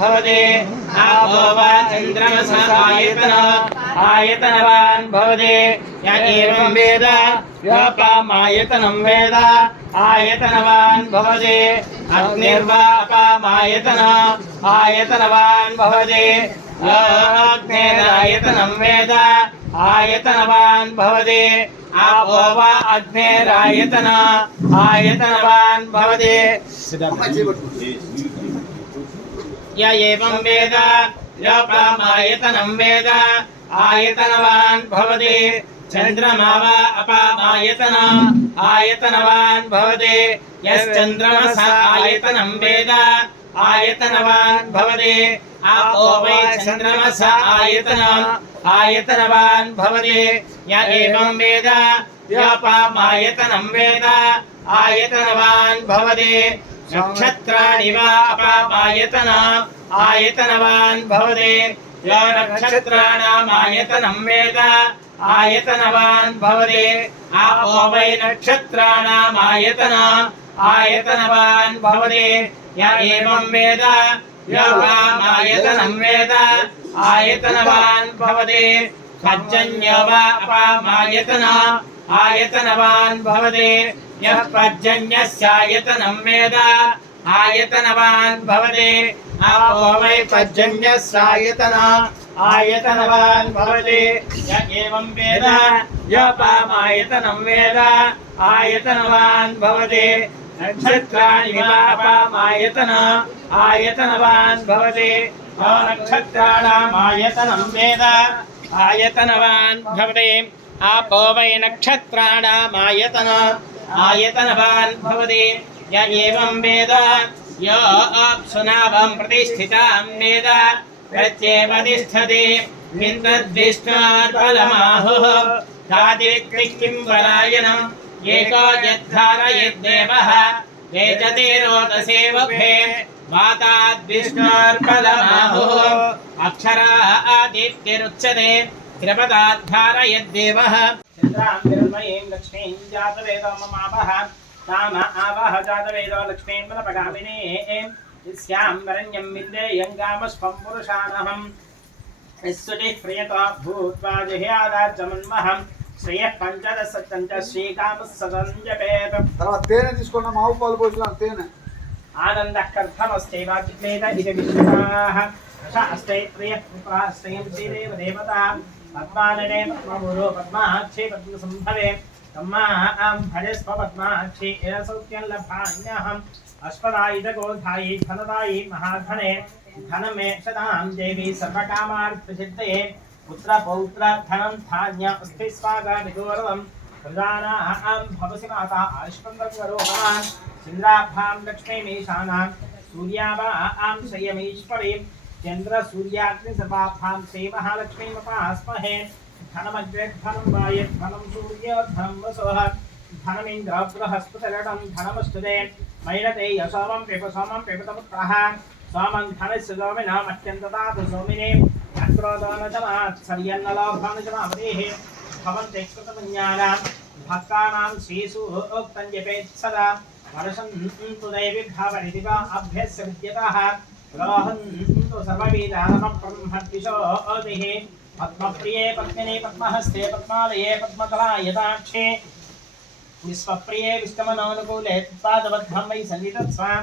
भवति। आपो वा चन्द्रमस आयतन आयतनवान् भवति। य एवं वेद व्यापामायतनं वेद आयतनवान् भवति। अग्निर्वा अपामायतन आयतनवान् भवति। अग्नेरायतनं वेद आयतनवान् भवति। आपो वा अग्नेरायतन आयतनवान् भवति। य एवं वेद योपामायतनं वेद आयतनवान् भवति चन्द्रमा वा अपामायतन आयतनवान् भवति यश्चन्द्रमस आयतनं वेद आयतनवान् भवति आपो वै चन्द्रमस आयतन आयतनवान् भवति य एवं वेद योपामायतनं वेद आयतनवान् भवति नक्षत्राणि वा अपामायतन आयतनवान् भवति यो नक्षत्राणाम् आयतनं वेद आयतनवान् भवति आपो वै नक्षत्राणाम् आयतन आयतनवान् भवति य एवं वेद योगामायतनं वेद आयतनवान् भवति पर्जन्यो वा अपामायतन आयतनवान् भवति यः पर्जन्यस्यायतनं वेद आयतनवान् भवति आपो वै पर्जन्यस्यायतन आयतनवान् भवति य एवं वेद यपामायतनं वेद आयतनवान् भवति नक्षत्राणि वापामायतन आयतनवान् भवति यो नक्षत्राणाम् आयतनं वेद आयतनवान् भवति आपो वै नक्षत्राणाम् आयतन आयतनवान् भवति य एवं वेद य अप्सुनावं प्रतिष्ठितां वेद प्रत्येव तिष्ठति किं तद्विष्णात्फलमाहुः खादिक्किं परायणम् एको यद्धारयद्देवः वेचते रोदसेवभे माताद्विष्णोर्पदमाहुः अक्षरा आदित्यरुच्यते त्रिपदाद्धारयद्देवः चन्द्रां निर्मयीं लक्ष्मीं जातवेदो ममावः काम आवह जातवेदो लक्ष्मीं मनपगामिनीं यस्यां वरण्यं विन्देयं गामस्वं पुरुषानहम् स्तुतिः प्रियतो भूत्वा जह्यादाजमन्महं श्रियः पञ्चदश सत्यञ्च श्रीकामः सदं जपेत् తర్వాత తేనె తీసుకున్నాం ఆవు పాలు పోసినాం తేనె आनन्दः कर्थमस्तेवाग्नेत इति विश्वसाः शास्त्रे प्रियपुत्राश्रयं श्रीदेव देवता पद्मानने पद्मगुरो, पद्माक्षे पद्मसम्भवे तम्मां भजस्व पद्माक्षे एरसौख्यं लभान्यहम् अश्वदायितगोधायि, धनदायि महाधने धनमे देवी सर्वकामार्थसिद्धये, पुत्रपौत्र धनं धान्य भवसि माता लक्ष्मीमीशानां చంద్ర సూర్యాగ్ని సర్వాభాం శ్రీ మహాలక్ష్మీమపాస్మహే ధనమగ్రేద్ధనం వాయద్ధనం సూర్యోద్ధనం వసుః ధనమింద్రాగ్రహస్పతరటం ధనమస్తుదే మైనతే యసోమం పిప సోమం పిపతముత్రః సోమం ధనస్య సోమినామత్యంతదాతు సోమినే అక్రోదోనతమాత్ సర్యన్నలోభానుజమామదేహే భవంతే కృతపుణ్యానాం భక్తానాం శ్రీసు ఉక్తం జపేత్ సదా వరసంతు దైవిభావనిదివా అభ్యస్య విద్యతః రోహన్ तु सर्वविदानमं ब्रह्मद्विषोदिः पद्मप्रिये पद्मिने पद्महस्ते पद्मालये पद्मकलायताक्षे विश्वप्रिये वै